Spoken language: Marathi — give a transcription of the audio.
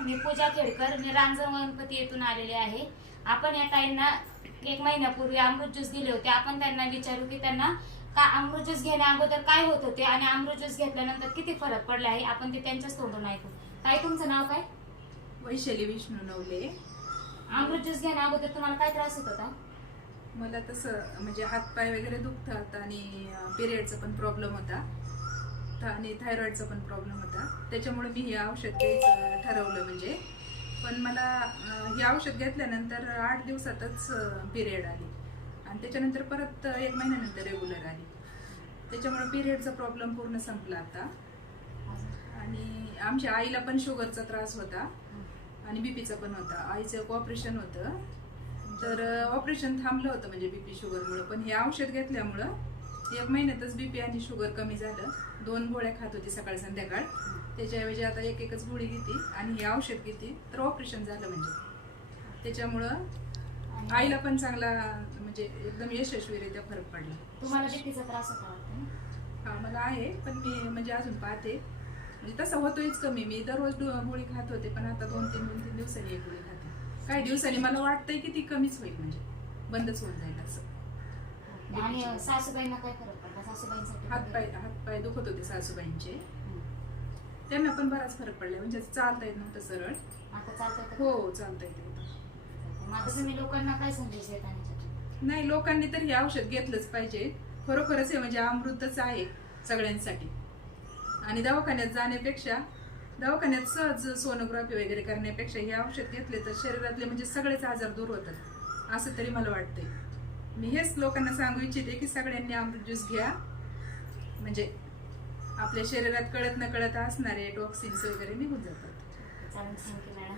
मी पूजा खेडकर, मी रांजण गणपती येथून आलेले आहे. आपण या ताईंना 1 महिन्यापूर्वी अमृत ज्यूस दिले होते. आपण त्यांना विचारू की त्यांना का अमृत ज्यूस घेण्या अगोदर काय होत होते आणि अमृत ज्यूस घेतल्यानंतर किती फरक पडला आहे, आपण ते त्यांच्याच तोंडून ऐकू. ताई, तुमचं नाव काय? वैशाली विष्णू नवले. अमृत ज्यूस घेण्या अगोदर तुम्हाला काय त्रास होत होता? मला तसं म्हणजे हातपाय वगैरे दुखतात आणि पिरियडचा पण प्रॉब्लेम होता आणि थायरॉइडचा पण प्रॉब्लेम होता. त्याच्यामुळे मी हे औषध घ्यायचं ठरवलं. म्हणजे पण मला हे औषध घेतल्यानंतर 8 दिवसातच पिरियड आली आणि त्याच्यानंतर परत 1 महिन्यानंतर रेग्युलर आली. त्याच्यामुळे पिरियडचा प्रॉब्लेम पूर्ण संपला आता. आणि आमच्या आईला पण शुगरचा त्रास होता आणि बीपीचा पण होता. आईचं एक ऑपरेशन होतं, तर ऑपरेशन थांबलं होतं म्हणजे बीपी शुगरमुळे. पण हे औषध घेतल्यामुळं 1 महिन्यातच बीपी आणि शुगर कमी झालं. 2 गोळ्या खात होती सकाळ संध्याकाळ, त्याच्याऐवजी आता एकच गोळी घेते आणि हे औषध घेते, तर ऑपरेशन झालं. म्हणजे त्याच्यामुळं आईला पण चांगला म्हणजे एकदम यशस्वीरित्या फरक पडला. तुम्हाला बीपीचा त्रास होता वाटतं? हा, मला आहे, पण मी म्हणजे अजून पाहते. म्हणजे तसं होतोयच कमी. मी दररोज गोळी खात होते, पण आता 2-3 दिवसांनी एक गोळी खाते. काही दिवसांनी मला वाटतंय की ती कमीच होईल, म्हणजे बंदच होऊन जाईल असं. आणि सासूबाईंना काय फरक पडला? सासूबाईंसाठी हातपाय दुखत होते सासूबाईंचे, त्यांना पण बराच फरक पडला. म्हणजे चालता येत नव्हतं सरळ. आता चालतंय? हो, चालता येते. आता तुम्ही लोकांना काय संदेश देता? नाही, लोकांनी तर हे औषध घेतलंच पाहिजे. खरोखरच हे म्हणजे अमृतच आहे सगळ्यांसाठी. आणि दवाखान्यात जाण्यापेक्षा, दवाखान्यात सहज सोनोग्राफी वगैरे करण्यापेक्षा हे औषध घेतले तर शरीरातले म्हणजे सगळेच आजार दूर होतात, असं तरी मला वाटतंय. मी हेच लोकांना सांगू इच्छिते की सगळ्यांनी अमृत ज्यूस घ्या. म्हणजे आपल्या शरीरात कळत न कळत असणारे टॉक्सिन्स वगैरे निघून जातात. चालेल, थँक्यू मॅडम.